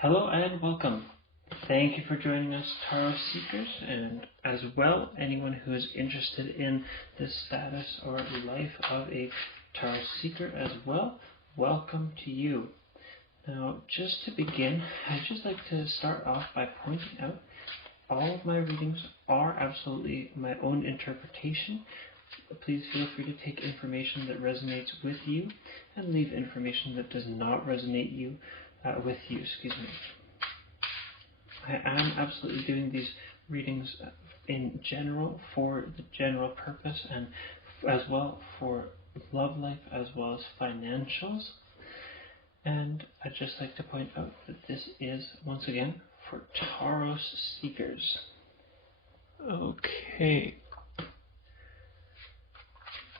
Hello and welcome. Thank you for joining us, Taurus seekers, and as well anyone who is interested in the status or life of a Taurus seeker as well. Welcome to you. Now, just to begin, I'd just like to start off by pointing out all of my readings are absolutely my own interpretation. Please feel free to take information that resonates with you and leave information that does not resonate with you. I am absolutely doing these readings in general for the general purpose and as well for love life as well as financials. And I'd just like to point out that this is, once again, for Taurus seekers. Okay.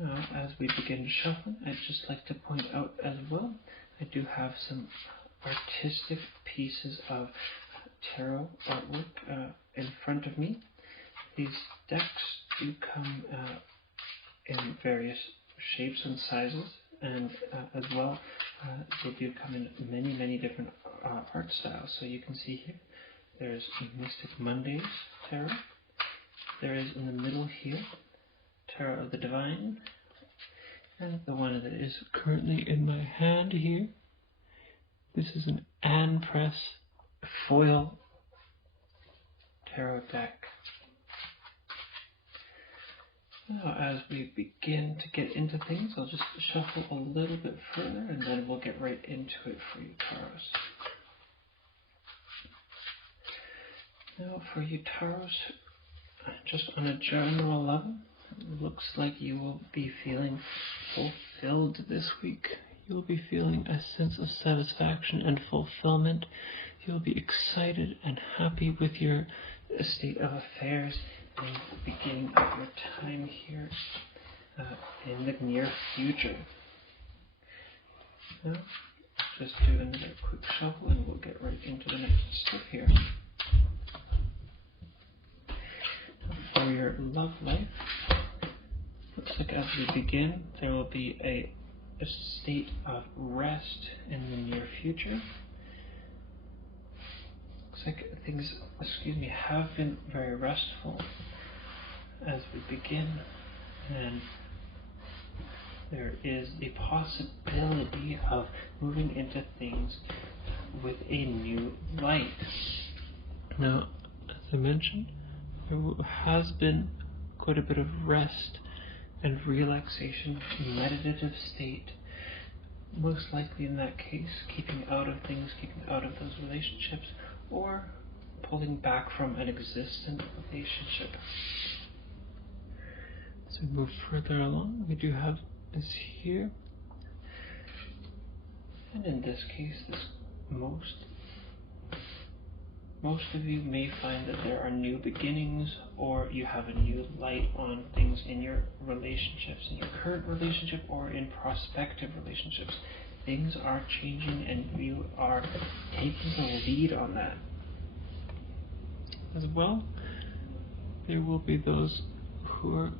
Now, as we begin shuffling, I'd just like to point out as well, I do have some artistic pieces of tarot artwork in front of me. These decks do come in various shapes and sizes, and as well they do come in many different art styles. So you can see here there's Mystic Mondays tarot. There is in the middle here Tarot of the Divine, and the one that is currently in my hand here, this is an Anne Press foil tarot deck. Now, as we begin to get into things, I'll just shuffle a little bit further and then we'll get right into it for you, Taurus. Now, for you, Taurus, just on a general level, it looks like you will be feeling fulfilled this week. You'll be feeling a sense of satisfaction and fulfillment. You'll be excited and happy with your state of affairs and the beginning of your time here in the near future. Now, just do another quick shuffle and we'll get right into the next step here. For your love life, looks like as we begin, there will be a state of rest in the near future. Looks like things, have been very restful as we begin, and there is a possibility of moving into things with a new light. Now, as I mentioned, there has been quite a bit of rest and relaxation, meditative state, most likely in that case, keeping out of things, keeping out of those relationships, or pulling back from an existent relationship. As we move further along, we do have this here, and in this case, most of you may find that there are new beginnings, or you have a new light on things in your relationships, in your current relationship, or in prospective relationships. Things are changing and you are taking the lead on that. As well, there will be those who are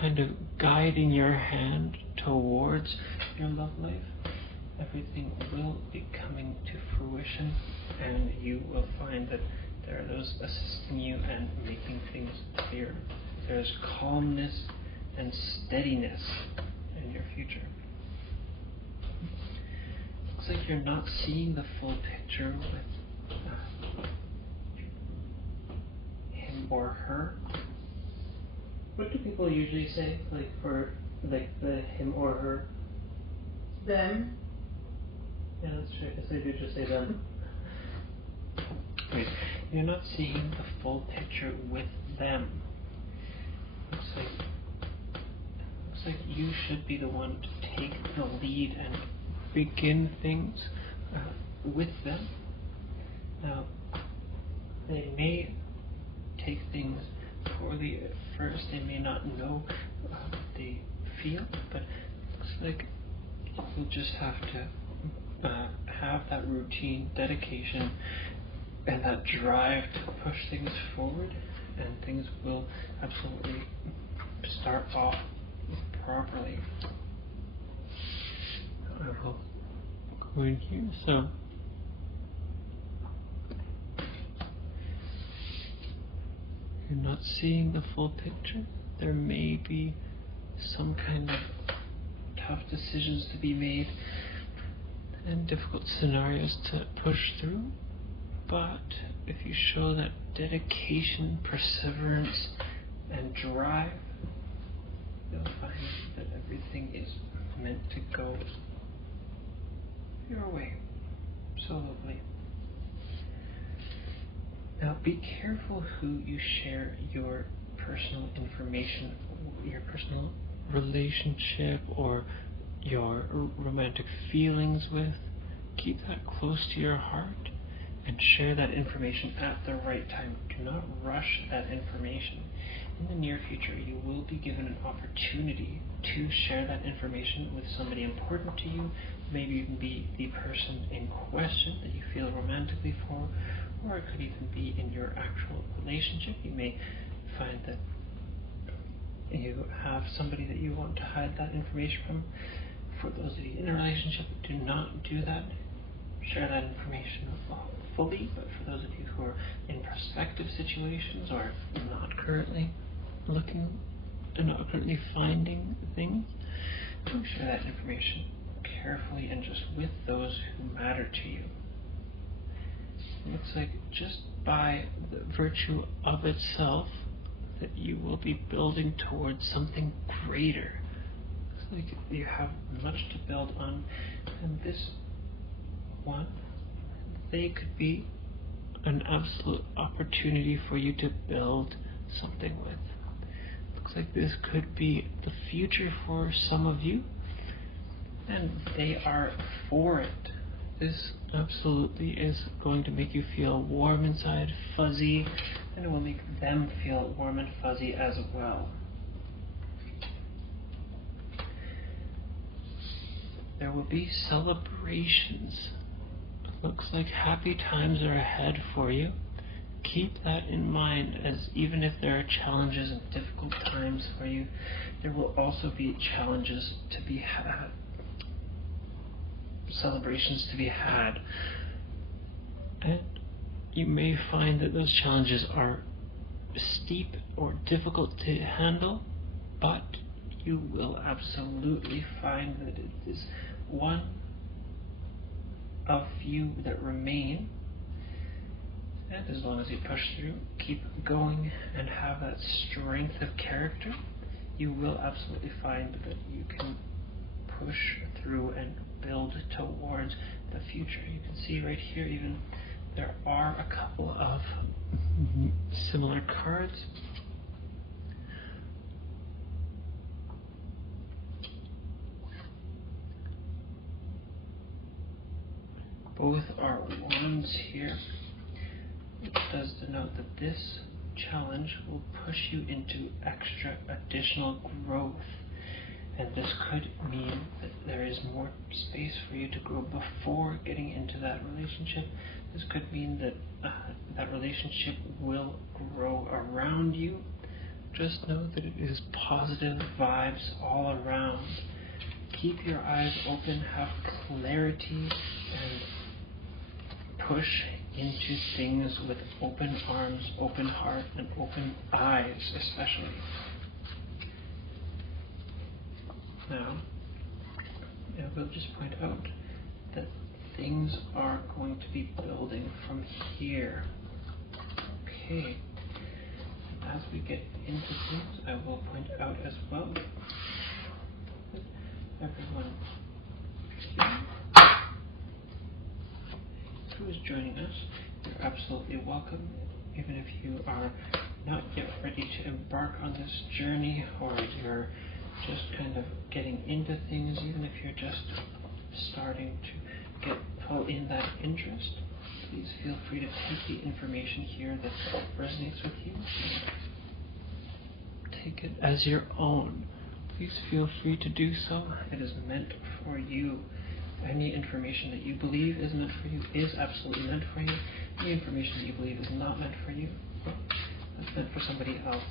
kind of guiding your hand towards your love life. Everything will be coming to fruition, and you will find that there are those assisting you and making things clear. There's calmness and steadiness in your future. Looks like you're not seeing the full picture with him or her. What do people usually say, for the him or her? Them. Yeah, that's true. I guess they do just say them. Wait, you're not seeing the full picture with them. Looks like you should be the one to take the lead and begin things with them. Now, they may take things poorly at first. They may not know what they feel, but it looks like you'll just have to have that routine, dedication, and that drive to push things forward, and things will absolutely start off properly. I will go in here. So you're not seeing the full picture. There may be some kind of tough decisions to be made and difficult scenarios to push through. But if you show that dedication, perseverance, and drive, you'll find that everything is meant to go your way so lovely. Now be careful who you share your personal information, your personal relationship, or your romantic feelings with. Keep that close to your heart and share that information at the right time. Do not rush that information. In the near future, you will be given an opportunity to share that information with somebody important to you, maybe even be the person in question that you feel romantically for, or it could even be in your actual relationship. You may find that you have somebody that you want to hide that information from. For those of you in a relationship, do not do that. Share that information fully, but for those of you who are in prospective situations or not currently looking and not currently finding things, do share that information carefully and just with those who matter to you. It looks like just by the virtue of itself that you will be building towards something greater. It's like you have much to build on, and this one, they could be an absolute opportunity for you to build something with. Looks like this could be the future for some of you, and they are for it. This absolutely is going to make you feel warm inside, fuzzy, and it will make them feel warm and fuzzy as well. There will be celebrations. Looks like happy times are ahead for you. Keep that in mind, as even if there are challenges and difficult times for you, there will also be challenges to be had, celebrations to be had. And you may find that those challenges are steep or difficult to handle, but you will absolutely find that it is one of few that remain. And as long as you push through, keep going, and have that strength of character, you will absolutely find that you can push through and build towards the future. You can see right here even there are a couple of similar cards. Both are wands here, which does denote that this challenge will push you into extra additional growth. And this could mean that there is more space for you to grow before getting into that relationship. This could mean that that relationship will grow around you. Just know that it is positive vibes all around. Keep your eyes open, have clarity, and push into things with open arms, open heart, and open eyes especially. Now, I will just point out that things are going to be building from here. Okay. As we get into things, I will point out as well that everyone here who is joining us, you're absolutely welcome. Even if you are not yet ready to embark on this journey, or you're just kind of getting into things, even if you're just starting to pull in that interest, please feel free to take the information here that resonates with you. Take it as your own. Please feel free to do so. It is meant for you. Any information that you believe is meant for you is absolutely meant for you. Any information that you believe is not meant for you, well, that's meant for somebody else.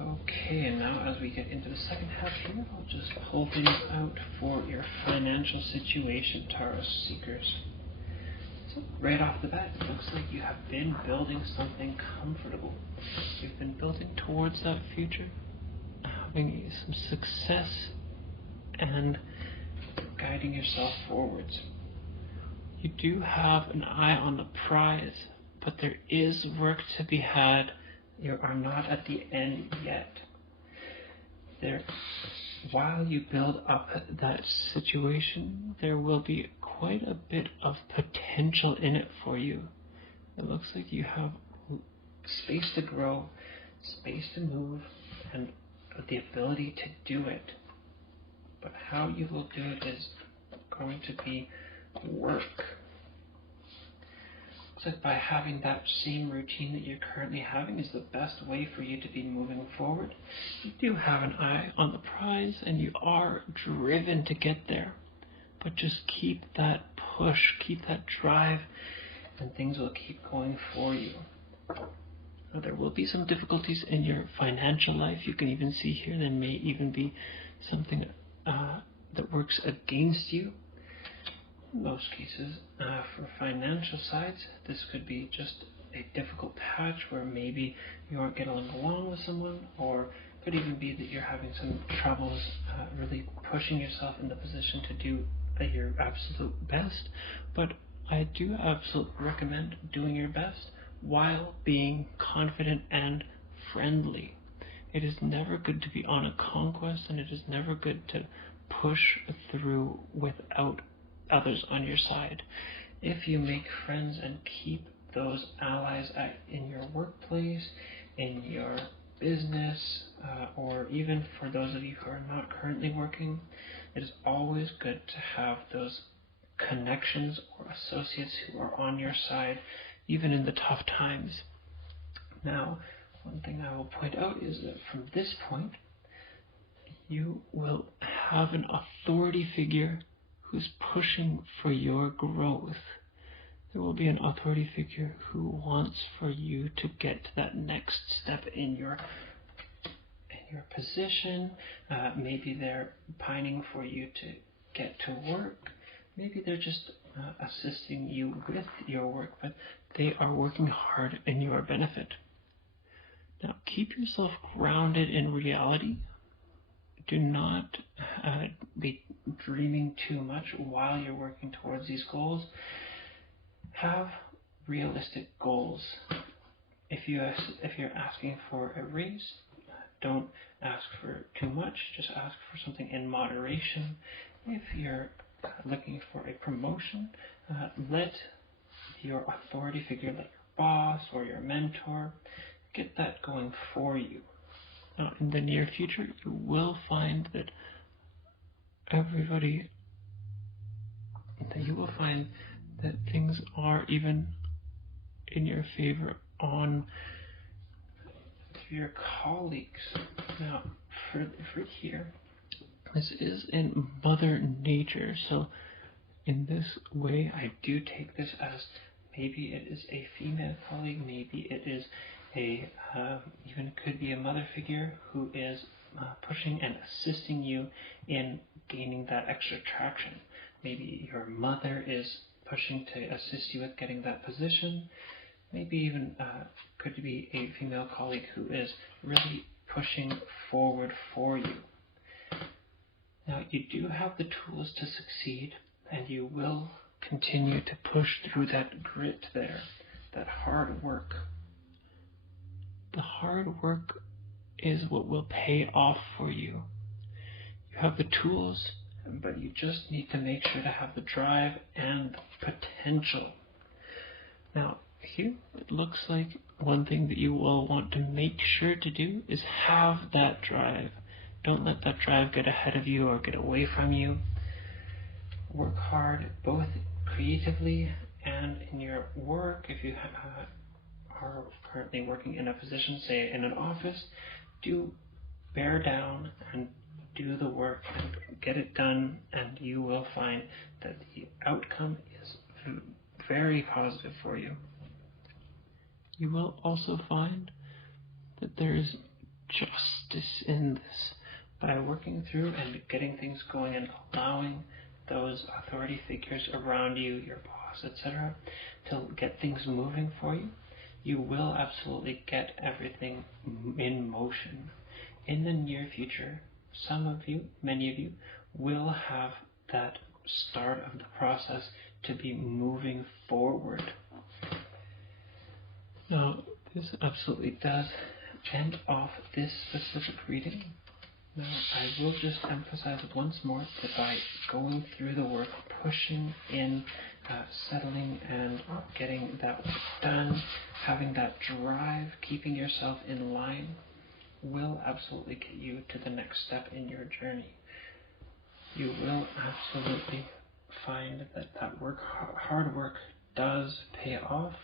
Okay, and now as we get into the second half here, I'll just pull things out for your financial situation, Taurus seekers. So right off the bat, it looks like you have been building something comfortable. You've been building towards that future, having some success and guiding yourself forwards. You do have an eye on the prize, but there is work to be had. You are not at the end yet. While you build up that situation, there will be quite a bit of potential in it for you. It looks like you have space to grow, space to move, and the ability to do it. But how you will do it is going to be work. Looks like by having that same routine that you're currently having is the best way for you to be moving forward. You do have an eye on the prize and you are driven to get there. But just keep that push, keep that drive, and things will keep going for you. Now, there will be some difficulties in your financial life. You can even see here there may even be something that works against you. In most cases, for financial sides, this could be just a difficult patch where maybe you aren't getting along with someone, or it could even be that you're having some troubles really pushing yourself in the position to do your absolute best. But I do absolutely recommend doing your best while being confident and friendly. It is never good to be on a conquest, and it is never good to push through without others on your side. If you make friends and keep those allies in your workplace, in your business, or even for those of you who are not currently working, it is always good to have those connections or associates who are on your side, even in the tough times. Now, one thing I will point out is that from this point, you will have an authority figure who's pushing for your growth. There will be an authority figure who wants for you to get to that next step in your position. Maybe they're pining for you to get to work. Maybe they're just assisting you with your work, but they are working hard in your benefit. Now, keep yourself grounded in reality. Do not be dreaming too much while you're working towards these goals. Have realistic goals. If you're asking for a raise, don't ask for too much. Just ask for something in moderation. If you're looking for a promotion, let your authority figure, like your boss or your mentor, get that going for you. In the near future, you will find that things are even in your favor on your colleagues. Now, for here, this is in Mother Nature, so in this way, I do take this as maybe it is a female colleague, maybe it is even could be a mother figure who is pushing and assisting you in gaining that extra traction. Maybe your mother is pushing to assist you with getting that position. Maybe even could be a female colleague who is really pushing forward for you. Now, you do have the tools to succeed, and you will continue to push through that grit there, that hard work. The hard work is what will pay off for you. You have the tools, but you just need to make sure to have the drive and the potential. Now, here it looks like one thing that you will want to make sure to do is have that drive. Don't let that drive get ahead of you or get away from you. Work hard, both creatively and in your work. If you are currently working in a position, say in an office, do bear down and do the work and get it done, and you will find that the outcome is very positive for you. You will also find that there is justice in this. By working through and getting things going and allowing those authority figures around you, your boss, chaos, etc., to get things moving for you, you will absolutely get everything in motion. In the near future, some of you, many of you, will have that start of the process to be moving forward. Now, this absolutely does end off this specific reading. Now, I will just emphasize once more that by going through the work, pushing in, settling and getting that work done, having that drive, keeping yourself in line, will absolutely get you to the next step in your journey. You will absolutely find that hard work does pay off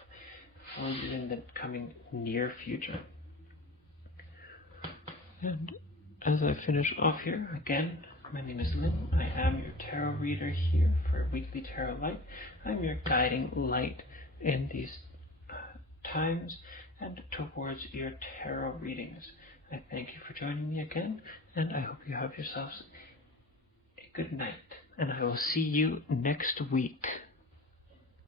for you in the coming near future. And as I finish off here, again, my name is Lynn. I am your tarot reader here for Weekly Tarot Light. I'm your guiding light in these times and towards your tarot readings. I thank you for joining me again, and I hope you have yourselves a good night. And I will see you next week.